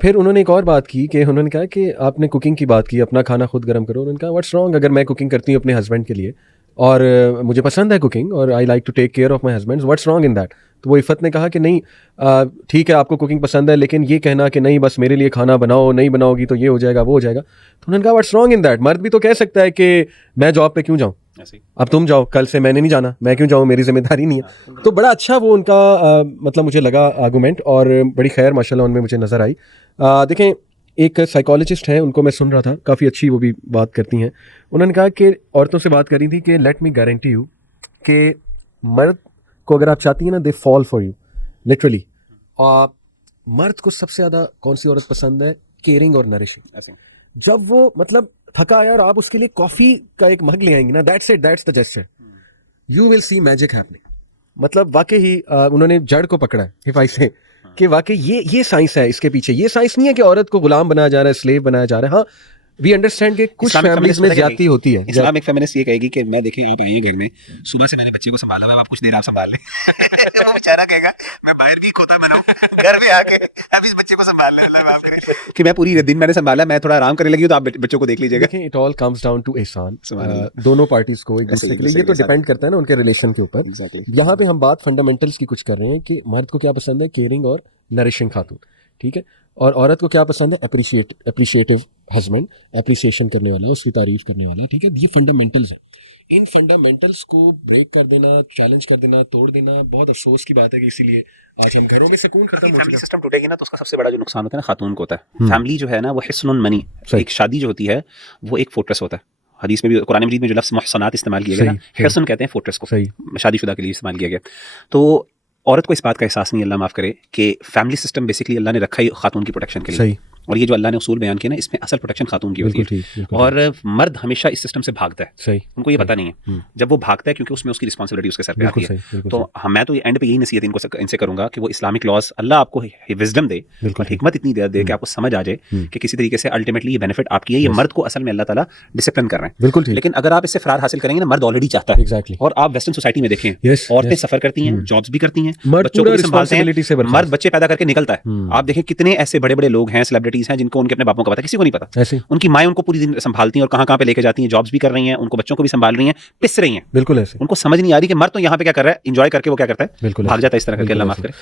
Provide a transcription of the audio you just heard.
फिर उन्होंने एक और बात की कि उन्होंने कहा कि आपने कुकिंग की बात की, अपना खाना खुद गर्म करो। उन्होंने कहा व्हाट्स रॉन्ग अगर मैं कुकिंग करती हूँ अपने हस्बैंड के लिए और मुझे पसंद है कुकिंग और I like to take care of my husband, what's wrong in that. तो वो इफ़त ने कहा कि नहीं, ठीक है आपको कुकिंग पसंद है, लेकिन ये कहना कि नहीं बस मेरे लिए खाना बनाओ, नहीं बनाओगी तो ये हो जाएगा वो हो जाएगा। तो उन्होंने कहा व्हाट्स रॉन्ग इन दैट, मर्द भी तो कह सकता है कि मैं जॉब पे क्यों जाऊँ, अब तुम जाओ, कल से मैंने नहीं जाना, मैं क्यों जाऊँ, मेरी जिम्मेदारी नहीं है। तो बड़ा अच्छा वो उनका मतलब मुझे लगा आर्गूमेंट, और बड़ी खैर माशाल्लाह उनमें मुझे नज़र आई। देखें, एक साइकोलॉजिस्ट हैं, उनको मैं सुन रहा था, काफ़ी अच्छी वो भी बात करती हैं। उन्होंने कहा कि औरतों से बात करी थी कि लेट मी गारंटी यू कि मर्द को अगर आप चाहती हैं ना, they fall for you literally. और मर्द को सबसे ज़्यादा कौन सी औरत पसंद है? केयरिंग और नरिशिंग। जब वो मतलब थका आया और आप उसके लिए कॉफ़ी का एक मग ले आएंगी ना, that's it, that's the gesture, you will see magic happening. मतलब वाकई ही उन्होंने जड़ को पकड़ा है हिफाई से कि वाकई ये साइंस है इसके पीछे। ये साइंस नहीं है कि औरत को गुलाम बनाया जा रहा है, स्लेव बनाया जा रहा है। हाँ, वी अंडरस्टैंड कि कुछ फैमिलीज में ज्यादती होती है। इस्लामिक फेमिनिस्ट ये कहेगी कि मैं देखिए आप आइए घर में, सुबह से मैंने बच्चे को संभाला हुआ है, आप कुछ देर आप संभाल लें। वो बेचारा कहेगा मैं बाहर भी खोता बनाऊं, घर में आके अब इस बच्चे को संभाल ले, अल्लाह माफ करे कि मैं पूरी दिन मैंने संभाला, मैं थोड़ा आराम करने लगी हूं, तो आप बच्चों को देख लीजिएगा। देखें, it all comes down to Ehsaan दोनों पार्टीज को एक दूसरे के लिए। ये तो डिपेंड करता है ना उनके रिलेशन के ऊपर। यहाँ पे हम बात फंडामेंटल्स की कुछ कर रहे हैं कि मर्द को क्या पसंद है, केयरिंग और नरिशिंग खातून, ठीक है, और औरत को क्या पसंद है, अप्रिशिएटिव हस्बैंड, अप्रिसिएशन करने वाला, उसकी तारीफ करने वाला, ठीक है। ये फंडामेंटल्स है। इन फंडामेंटल्स को ब्रेक कर देना, चैलेंज कर देना, तोड़ देना बहुत अफसोस की बात है कि इसीलिए आज हम घरों में सुकून खत्म हो फैमिली सिस्टम टूटेगी ना, तो उसका सबसे बड़ा जो नुकसान होता है ना, खातून को होता है। फैमिली जो है ना वो हिस्नुन मनी, एक शादी जो होती है वो एक फोर्ट्रेस होता है। हदीस में भी, कुरान मजीद में जो लफ्ज़ मुहसनात इस्तेमाल किया गया ना, हिस्न कहते हैं फोर्ट्रेस को, शादीशुदा के लिए इस्तेमाल किया गया। तो औरत को इस बात का एहसास नहीं, अल्लाह माफ़ करे, कि फैमिली सिस्टम बेसिकली अल्लाह ने रखा ही खातून की प्रोटेक्शन के लिए। और ये जो अल्लाह ने उसूल बयान किया ना, इसमें असल प्रोटेक्शन खातून की होती है। और मर्द हमेशा इस सिस्टम से भागता है, उनको ये पता नहीं है। जब वो भागता है, क्योंकि उसमें उसकी रिस्पॉन्सिबिलिटी उसके सर पे आती है। तो मैं तो एंड पे यही नसीहत इनसे करूंगा कि वो इस्लामिक लॉज, अल्लाह आपको विजडम दे, हिकमत इतनी दे कि आपको समझ आ जाए कि किसी तरीके से अल्टीमेटली ये बेनिफिट आपकी है। ये मर्द को असल में अल्लाह ताला डिसिप्लिन कर रहे हैं। लेकिन अगर आप इससे फरार हासिल करेंगे ना, मर्द ऑलरेडी चाहता है। और आप वेस्टर्न सोसाइटी में देखें, औरतें सफर करती हैं, जॉब्स भी करती हैं, बच्चों को भी संभालते हैं, मर्द बच्चे पैदा करके निकलता है। आप देखें कितने ऐसे बड़े बड़े लोग हैं, सेलिब्रिटीज हैं, जिनको उनके अपने बापों का पता, किसी को नहीं पता। उनकी माएं उनको पूरी दिन संभालती हैं और कहां पे लेके जाती हैं, जॉब्स भी कर रही हैं, उनको बच्चों को भी संभाल रही हैं, पिस रही हैं। बिल्कुल ऐसे। उनको समझ नहीं आ रही कि मर्द तो यहाँ पे क्या कर रहा है, एंजॉय करके वो क्या करता है, भाग जाता है इस तरह करके। अल्लाह माफ करे।